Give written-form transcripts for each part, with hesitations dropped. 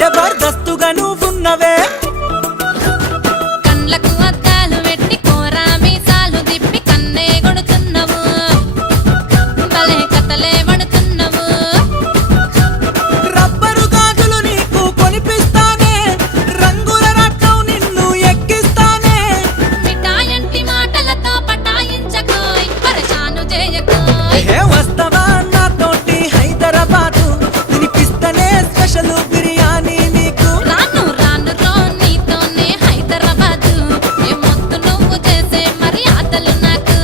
జబర్దస్తుగా నువ్వున్నవే కళ్ళకు అద్దాలు పెట్టి కోరా మీసాలు తిప్పి కన్నే కొడుతున్నావు భలే కథలే పడుతున్నావు రబ్బరు గాజులు నీకు కొనిపిస్తానే రంగుల రత్నం నిన్ను ఎక్కిస్తానే మిఠాయంటి మాటలతో పటాయించకోయ్ పరేషాను చేయకోయ్ ఏ వస్తవా నాతోటి హైదరాబాదు తినిపిస్తనే స్పెషల్ బిర్యానీ నీకు రాను రాను రో నీతోనే హైదరాబాదు ఏ మొత్తు నువ్వు చేసే మర్యాదలు నాకు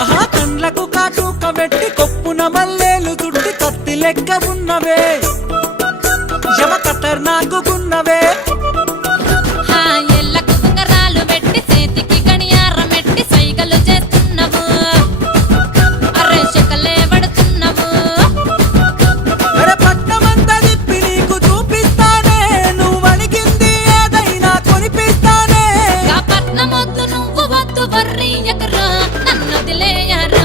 ఆహా కండ్లకు కాటుక పెట్టి కొప్పున మల్లేలు చుట్టి కత్తి లెక్క ఉన్నవే యమ ఖతర్నాకున్నవే హా ఎల్లకు ఉంగరాలు పెట్టి చేతికి గడియారం పెట్టి సైగలు చేస్తున్నావు అరే శకలే పడుతున్నావు అరే పట్టమంతా తిప్పి నీకు చూపిస్తానే నువ్వు అడిగింది ఏదైనా కొనిపిస్తానే గా పట్నమొద్దు నువ్వు వద్దు వర్రి ఎకరా నన్ను వదిలేయరా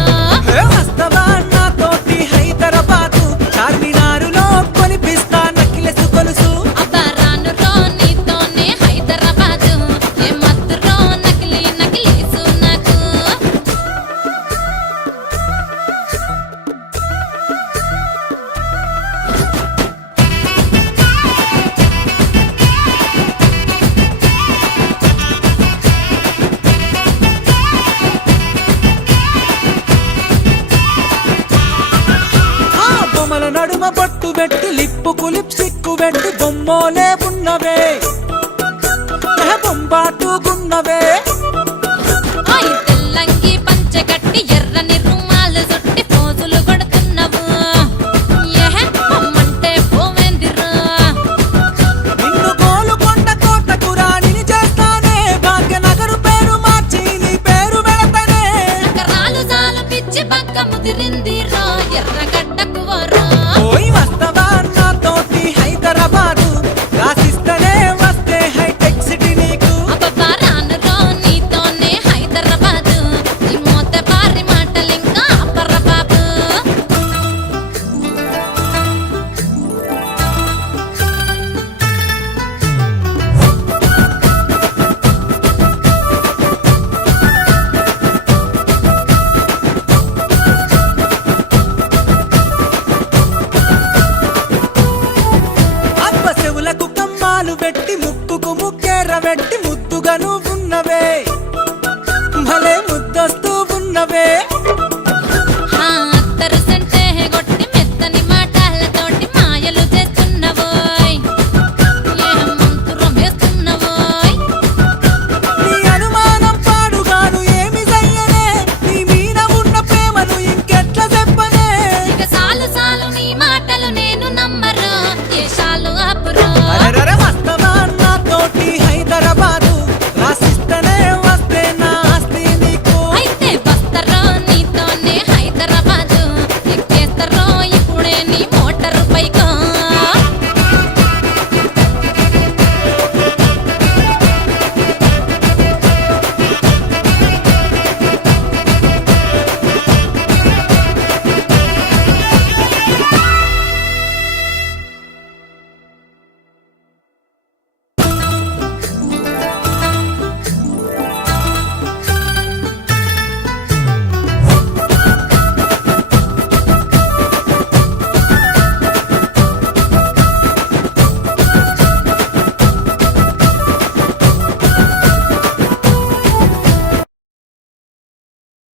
ఏ వస్తవా నాతోటి హైదరాబాదు చార్మినారులో కొనిపిస్తా నక్లెస్ గొలుసు అబ్బా రాను రో నీతోనే హైదరాబాదు ఏ మత్తు రో నకిలీ నకిలీసు నాకు ఆ బొమ్మల నడుమ బొట్టు పెట్టి లిప్పుకు లిప్సిక్కు పెట్టి బొమ్మోలే ఉన్నవే బొంబాటుకున్నవే